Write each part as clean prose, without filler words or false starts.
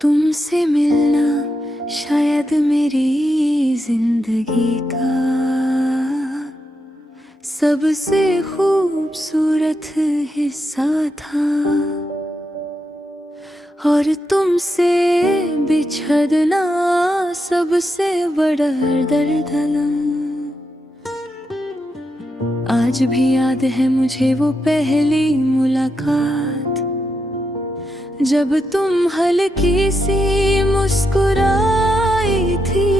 तुमसे मिलना शायद मेरी जिंदगी का सबसे खूबसूरत हिस्सा था, और तुमसे बिछड़ना सबसे बड़ा दर्द था। आज भी याद है मुझे वो पहली मुलाकात, जब तुम हल्की सी मुस्कुराई थी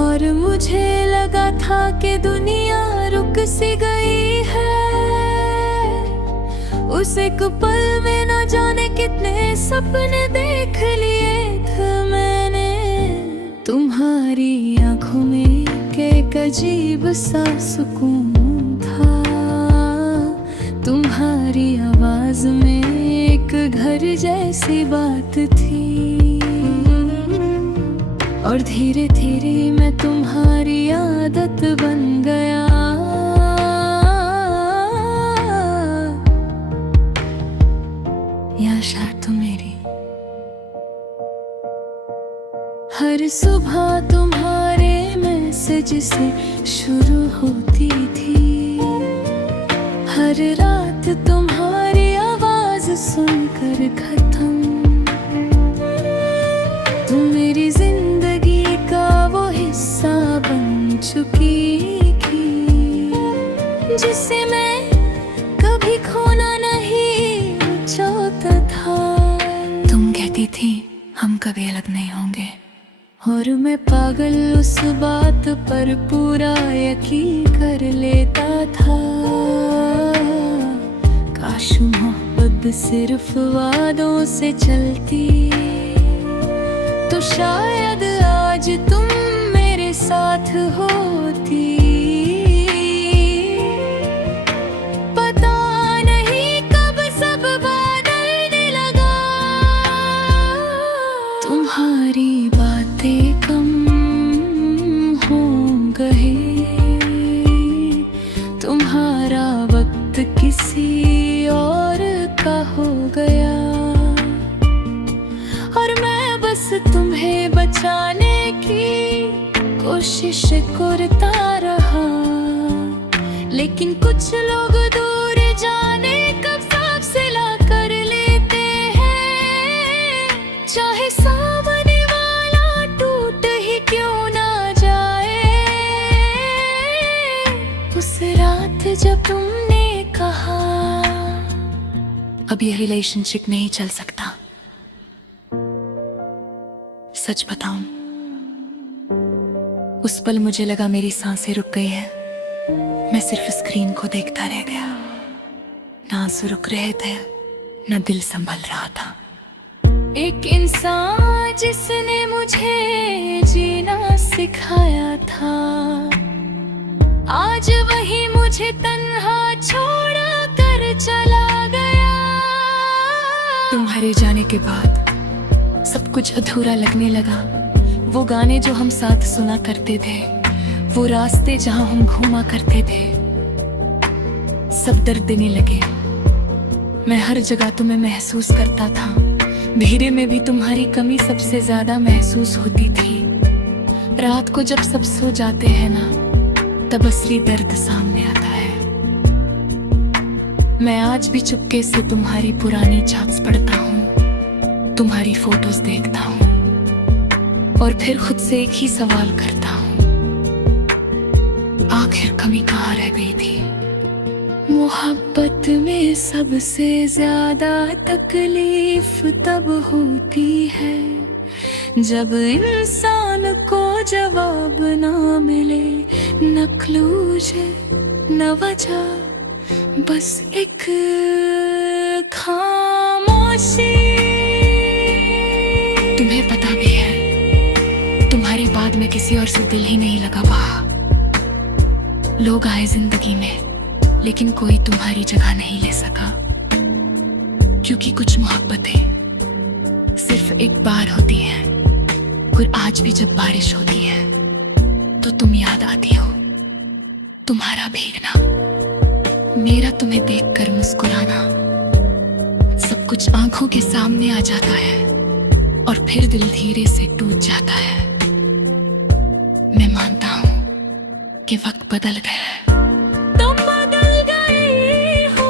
और मुझे लगा था कि दुनिया रुक सी गई है। उस एक पल में न जाने कितने सपने देख लिए थे मैंने। तुम्हारी आंखों में एक अजीब सा सुकून था, तुम्हारी आवाज में एक घर जैसी बात थी, और धीरे धीरे मैं तुम्हारी आदत बन गया। या शायद तुम मेरी हर सुबह तुम्हारे मैसेज से शुरू होती थी, हर रात तुम्हारी आवाज सुनकर खत्म। तुम मेरी जिंदगी का वो हिस्सा बन चुकी थी, जिसे मैं कभी खोना नहीं चाहता था। तुम कहती थी हम कभी अलग नहीं होंगे, और मैं पागल उस बात पर पूरा यकीन कर लेता था। काश मोहब्बत सिर्फ वादों से चलती, तो शायद आज तुम मेरे साथ होती। पता नहीं कब सब बदलने लगा, तुम्हारी बातें कम हो गई, तुम्हारा वक्त किसी और का हो गया, और मैं बस तुम्हें बचाने की कोशिश करता रहा। लेकिन कुछ लोग दूर जाने का फासला कर लेते हैं, चाहे सामने वाला टूट ही क्यों ना जाए। उस रात जब तुमने कहा अब ये रिलेशनशिप नहीं चल सकता, सच बताऊं उस पल मुझे लगा मेरी सांसें रुक गई है। मैं सिर्फ स्क्रीन को देखता रह गया, ना आंसू रुक रहे थे ना दिल संभल रहा था। एक इंसान जिसने मुझे जीना सिखाया था, आज वही मुझे तन्हा छोड़ कर चला गया। तुम्हारे जाने के बाद सब कुछ अधूरा लगने लगा। वो गाने जो हम साथ सुना करते थे, वो रास्ते जहां हम घूमा करते थे, सब दर्द देने लगे। मैं हर जगह तुम्हें महसूस करता था, धीरे में भी तुम्हारी कमी सबसे ज्यादा महसूस होती थी। रात को जब सब सो जाते हैं ना, तब असली दर्द सामने आता है। मैं आज भी चुपके से तुम्हारी पुरानी चैट्स पढ़ता हूँ, तुम्हारी फोटोज देखता हूँ, और फिर खुद से एक ही सवाल करता हूँ, आखिर कमी कहाँ रह गई थी। मोहब्बत में सबसे ज्यादा तकलीफ तब होती है जब इंसान को जवाब ना मिले, न क्लूजे न वजह, बस एक खामोशी। तुम्हें पता भी है तुम्हारे बाद में किसी और से दिल ही नहीं लगा। वहाँ लोग आए जिंदगी में, लेकिन कोई तुम्हारी जगह नहीं ले सका, क्योंकि कुछ मोहब्बतें सिर्फ एक बार होती है, और आज भी जब बारिश होती है तो तुम याद आती हो। तुम्हारा भीगना, मेरा तुम्हें देखकर मुस्कुराना, सब कुछ आंखों के सामने आ जाता है और फिर दिल धीरे से टूट जाता है। मैं मानता हूँ कि वक्त बदल गया है। तुम बदल गई हो,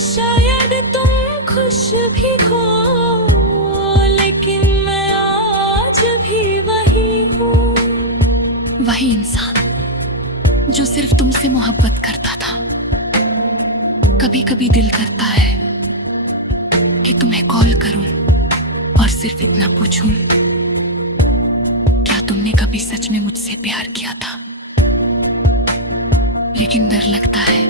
शायद तुम खुश भी हो, लेकिन मैं आज भी वही हूँ। वही इंसान जो सिर्फ तुमसे मोहब्बत करता था। कभी कभी दिल करता है कि तुम्हें कॉल करूं और सिर्फ इतना पूछूं, क्या तुमने कभी सच में मुझसे प्यार किया था? लेकिन डर लगता है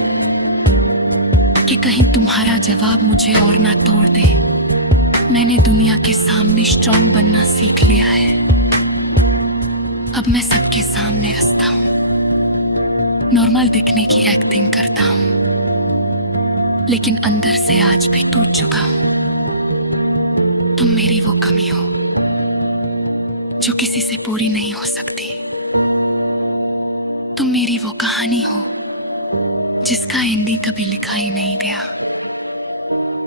कि कहीं तुम्हारा जवाब मुझे और ना तोड़ दे। मैंने दुनिया के सामने स्ट्रांग बनना सीख लिया है। अब मैं सबके सामने हंसता हूँ, नॉर्मल दिखने की एक्टिंग करता हूँ, लेकिन अंदर से आज भी टूट चुका हूँ। तुम मेरी वो कमी हो जो किसी से पूरी नहीं हो सकती। तुम मेरी वो कहानी हो जिसका एंडिंग कभी लिखा ही नहीं गया।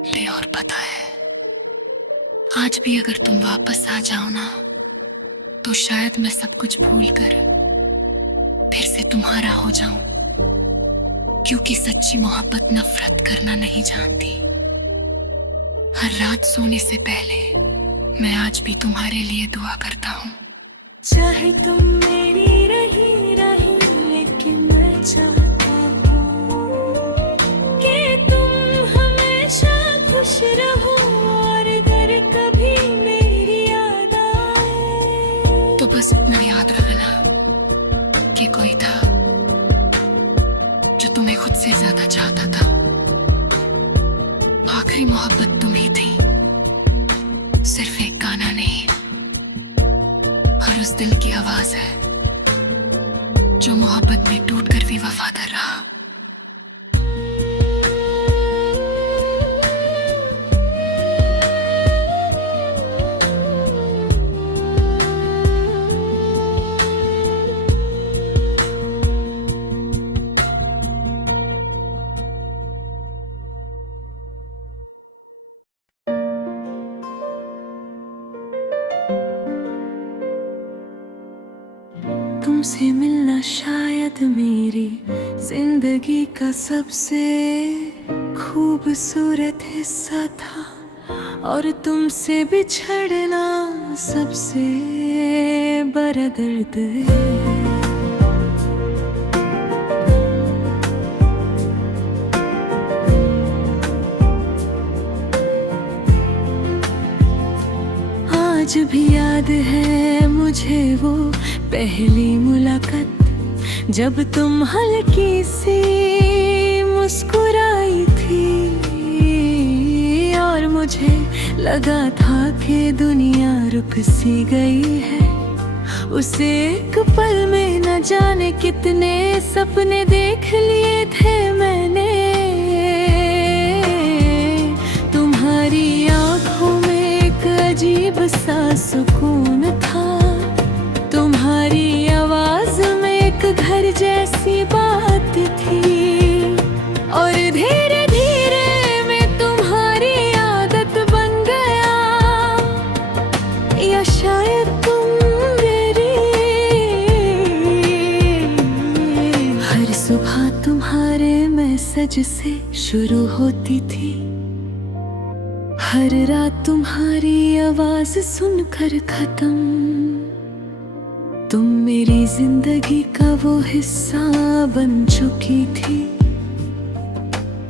ले और पता है, आज भी अगर तुम वापस आ जाओ ना, तो शायद मैं सब कुछ भूल कर फिर से तुम्हारा हो जाऊं, क्योंकि सच्ची मोहब्बत नफरत करना नहीं जानती। हर रात सोने से पहले मैं आज भी तुम्हारे लिए दुआ करता हूँ। चाहे तुम मेरी रही लेकिन मैं चाहता हूँ कि तुम हमेशा खुश रहो, और अगर कभी मेरी याद आए तो बस इतना याद रखना कि कोई था जो तुम्हें खुद से ज्यादा चाहता था। आखिरी मोहब्बत तुम ही थी, सिर्फ एक गाना नहीं, और उस दिल की आवाज है जो मोहब्बत में टूटकर भी वफादार रहा। तुमसे मिलना शायद मेरी जिंदगी का सबसे खूबसूरत हिस्सा था, और तुमसे बिछड़ना सबसे बड़ा दर्द है। आज भी याद है मुझे वो पहली मुलाकात, जब तुम हल्की सी मुस्कुराई थी, और मुझे लगा था कि दुनिया रुक सी गई है। उस एक पल में न जाने कितने सपने देख लिए थे मैंने। तुम्हारी आंखों में एक अजीब सा सुकून था, तुम्हारी आवाज में एक घर जैसी बात थी, और धीरे धीरे मैं तुम्हारी आदत बन गया, या शायद तुम मेरी। हर सुबह तुम्हारे मैसेज से शुरू होती थी, हर रात तुम्हारी आवाज सुनकर खत्म। तुम मेरी जिंदगी का वो हिस्सा बन चुकी थी,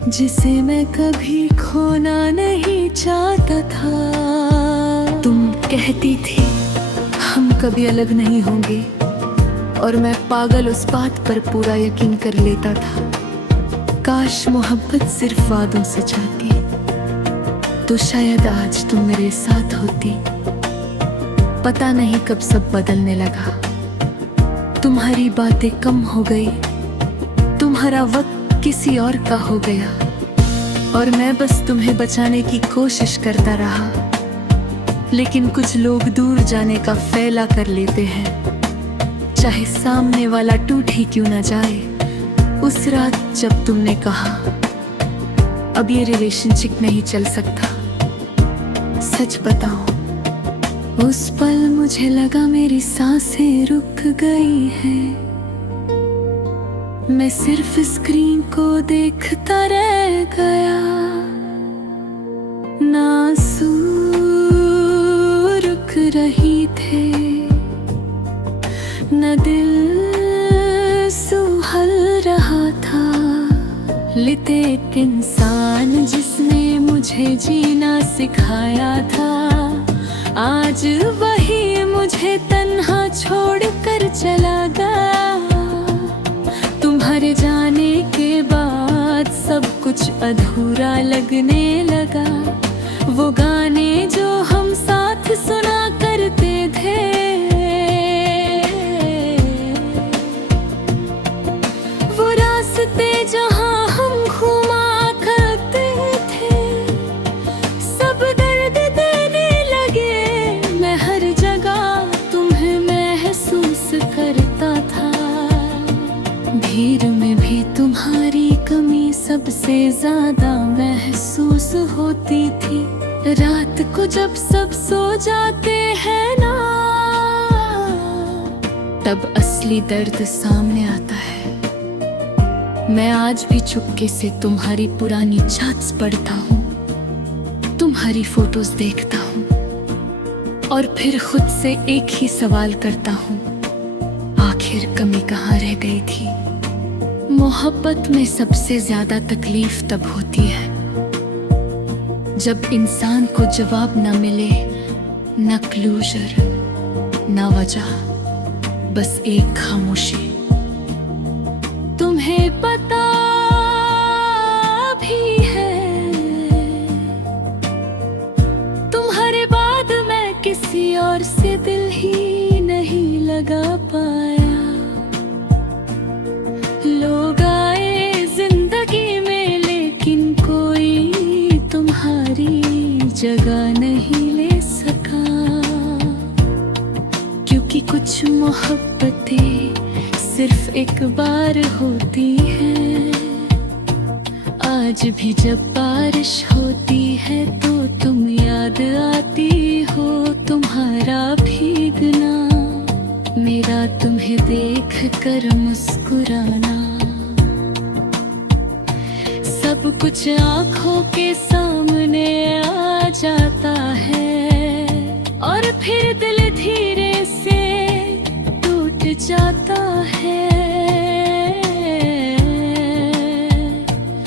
जिसे मैं कभी खोना नहीं चाहता था। तुम कहती थी हम कभी अलग नहीं होंगे, और मैं पागल उस बात पर पूरा यकीन कर लेता था। काश मोहब्बत सिर्फ वादों से जाती, तो शायद आज तुम मेरे साथ होती। पता नहीं कब सब बदलने लगा, तुम्हारी बातें कम हो गई, तुम्हारा वक्त किसी और का हो गया, और मैं बस तुम्हें बचाने की कोशिश करता रहा। लेकिन कुछ लोग दूर जाने का फैला कर लेते हैं, चाहे सामने वाला टूट ही क्यों ना जाए। उस रात जब तुमने कहा अब ये रिलेशनशिप नहीं चल सकता, सच बताओ उस पल मुझे लगा मेरी सांसें रुक गई हैं। मैं सिर्फ स्क्रीन को देखता रह गया, ना आंसू रुक रही थे, न दिल सुहल रहा था। लेते एक इंसान जिसने मुझे जीना सिखाया था, आज वही मुझे तन्हा छोड़ कर चला गया। तुम्हारे जाने के बाद सब कुछ अधूरा लगने लगा। वो गाने जो हम साथ सुना करते थे, वो रास्ते जहां हम घुमा करते थे, सब दर्द देने लगे। मैं हर जगह तुम्हें महसूस करता था, भीड़ में भी तुम्हारी कमी सबसे ज्यादा महसूस होती थी। रात को जब सब सो जाते हैं ना, तब असली दर्द सामने आता है। मैं आज भी चुपके से तुम्हारी पुरानी चैट्स पढ़ता हूँ, तुम्हारी फोटोज देखता हूँ और फिर खुद से एक ही सवाल करता हूँ, आखिर कमी कहाँ रह गई थी। मोहब्बत में सबसे ज्यादा तकलीफ तब होती है जब इंसान को जवाब न मिले, न क्लोजर, न वजह, बस एक खामोशी। तुम्हें पता भी है तुम्हारे बाद मैं किसी और से दिल ही नहीं लगा पाया। लोग आए जिंदगी में लेकिन कोई तुम्हारी जगह नहीं ले सका, क्योंकि कुछ मोहब्बतें सिर्फ एक बार होती हैं। आज भी जब बारिश होती है तो तुम याद आती हो, तुम्हारा भीगना, मेरा तुम्हें देख कर मुस्कुराना, सब कुछ आंखों के सामने आ जाता है और फिर दिल धीरे से टूट जाता है।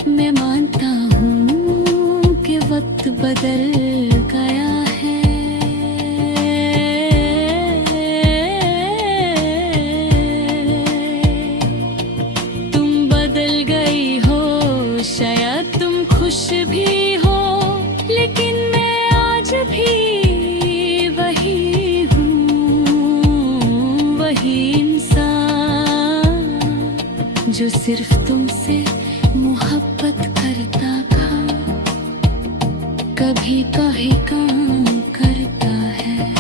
मैं मानता हूँ कि वक्त बदल गया है, तुम बदल गई हो, शायद तुम खुश भी हो, लेकिन मैं आज भी वही हूँ, वही इंसान जो सिर्फ तुमसे मोहब्बत करता था, कभी कभी काम करता है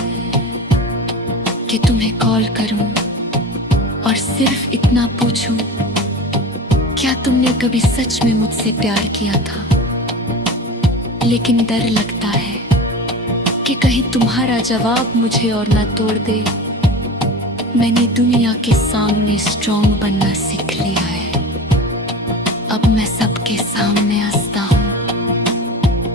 कि तुम्हें कॉल करूं और सिर्फ इतना पूछूं, क्या तुमने कभी सच में मुझसे प्यार किया था। लेकिन डर लगता है कि कहीं तुम्हारा जवाब मुझे और ना तोड़ दे। मैंने दुनिया के सामने स्ट्रॉन्ग बनना सीख लिया है, अब मैं सबके सामने हंसता हूँ,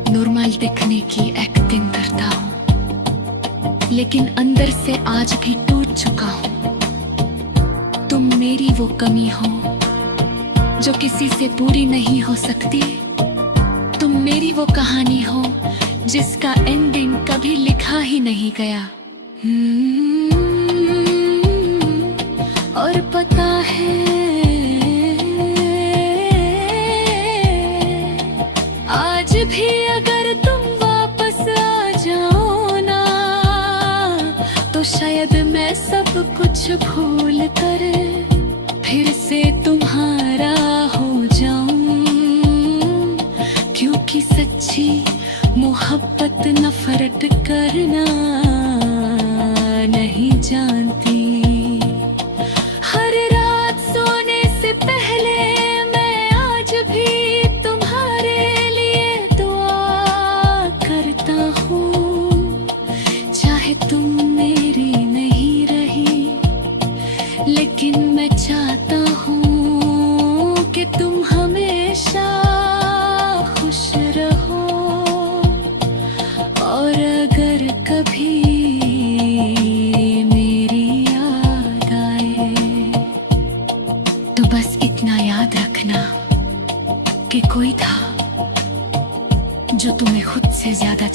नॉर्मल दिखने की एक्टिंग करता हूँ, लेकिन अंदर से आज भी टूट चुका हूँ। तुम मेरी वो कमी हो जो किसी से पूरी नहीं हो सकती, तुम मेरी वो कहानी हो जिसका एंडिंग कभी लिखा ही नहीं गया। और पता है आज भी अगर तुम वापस आ जाओ ना, तो शायद मैं सब कुछ भूल कर फिर से तुम्हारा हो जाऊं, क्योंकि सच्ची मोहब्बत नफरत करना नहीं जानती। हर रात सोने से पहले मैं आज भी तुम्हारे लिए दुआ करता हूँ। चाहे तुम मेरी नहीं रही, लेकिन मैं चाहता हूँ कि तुम हमेशा खुश रहो। और अगर कभी मेरी याद आए तो बस इतना याद रखना कि कोई था जो तुम्हें खुद से ज्यादा